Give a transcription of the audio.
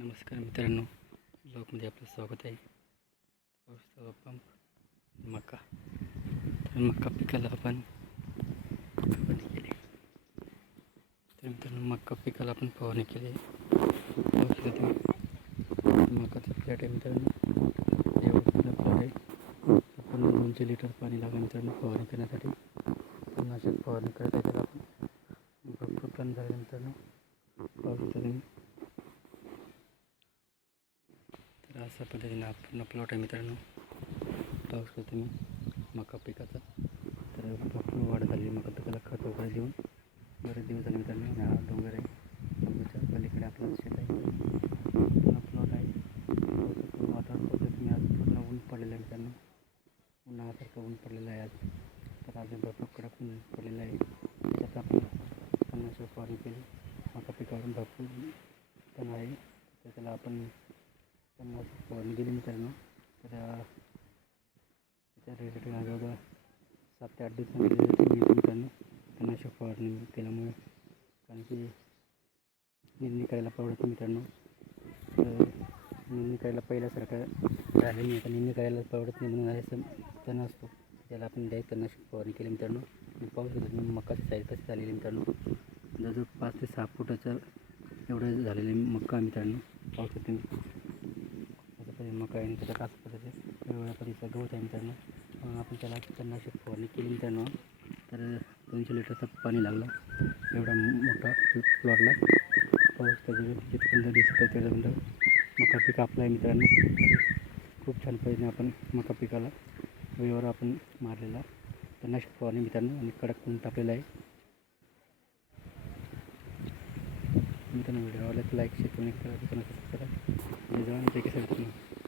नमस्कार मित्रांनो ब्लॉगमध्ये आपलं स्वागत आहे. पंप मका. तर मका पिकाला आपण फवारणी केली. तर मित्रांनो मका पिकाला आपण फवारणी केली मकाचं फ्लॅट आहे मित्रांनो. एवढं फ्लॅट आहे. आपण दोनशे लिटर पाणी लागेल मित्रांनो फवारणी करण्यासाठी. पन्नाशे फवारणी करत आहे. त्याला आपण भरपूर प्लॅन झाल्यानंतर मित्रांनो. पाहू शकता तुम्ही तर अशा पद्धतीने पूर्ण प्लॉट आहे मित्रांनो. पाहू करतो तुम्ही मका पिकाचा. तर भरपूर वाढ झाली मका पिकाला. खत वगैरे देऊन बरेच दिवस झाले मित्रांनो हा डोंगर आहे. डोंगरच्या पलीकडे आपलं शेत आहे. पूर्ण प्लॉट आहे. वातावरण पाहू तुम्ही आज पूर्ण ऊन पडलेलं आहे मित्रांनो. उन्हाळ्यासारखं ऊन पडलेलं आहे आज. तर आज भरपूर कडक ऊन पडलेलं आहे. त्याच्यात आपण पन्नास फवारणी केली. मका पिकावरून भरपूर पण आहे. तर त्याला आपण फवारणी केली मित्रांनो. तर त्याच्या रिलेटेड जवळजवळ सात ते आठ दिवसांनी रिलेटेड मित्रांनो. पन्नास फवारणी केल्यामुळे कारण की निर्णय करायला परवडतं मित्रांनो. तर निंदणी करायला पहिल्यासारखं राहिलं नाही. आता निंदणी करायला परवडत नाही म्हणून असं तण असतो. त्याला आपण डायरेक्ट तणनाशक फवारणी केली मित्रांनो. आणि पाहू शकतो मकाची साईज कशी झालेली मित्रांनो. जवळजवळ पाच ते सहा फुटाचं एवढं झालेलं मक्का मित्रांनो. पाहू शकतो तुम्ही असं मका आहे आणि त्याच्यात असं पद्धतीने वेगवेगळ्या पद्धतीचा गवत आहे मित्रांनो. म्हणून आपण त्याला पन्नाशे फवारणी केली मित्रांनो. तर दोनशे लिटरचं पाणी लागलं. एवढा मोठा प्लॉटला. पाऊस त्याच्या जिथपर्यंत दिसत आहे त्याच्यापर्यंत मका पीक आपलं आहे मित्रांनो. खूप छान पद्धतीने आपण मका पिकाला वेळेवर आपण मारलेला. पन्नास फवारणी मित्रांनो. आणि कडक करून टाकलेला आहे. मित्रांनो व्हिडिओ आवडला तर लाईक शेअर कमेंट करा. सबस्क्राईब करा. जय जवान. जय